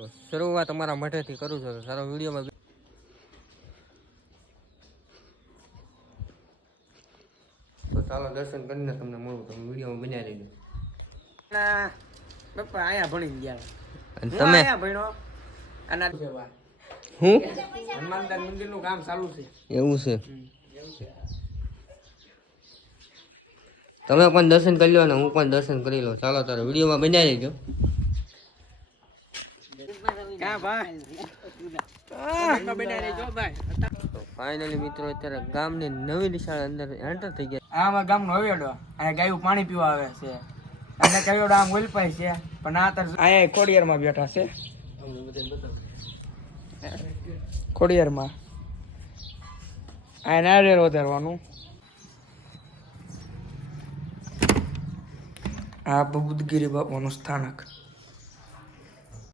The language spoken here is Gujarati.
તો શરૂઆત તમારા મઠેથી કરું છું તો સારો વિડીયોમાં તો ચાલો દર્શન કરીને તમને મળું તમે વિડીયોમાં બનાવી લેજો. પપ્પા આયા ભણી ગયા અને તમે આયા ભણ્યો અને હું હનુમાનદાસ મંદિરનું કામ ચાલુ છે. એવું છે તમે પણ દર્શન કરી લો અને હું પણ દર્શન કરી લઉં. ચાલો તારે વિડીયોમાં બનાવી લેજો. તો ફાઇનલી મિત્રો અત્યારે ગામની નવી નિશાળ અંદર એન્ટર થઈ ગયા. આમાં ગામનો હવેડો અહીંયા ગાયું પાણી પીવા આવે છે અને કયોડો આમ ઓલપાય છે પણ આ તર અહીંયા ખોડિયારમાં બેઠા છે. ખોડિયારમાં આ નારિયેળ વધારવાનું. આ બુદ્ધગીરી બાપાનું સ્થાનક.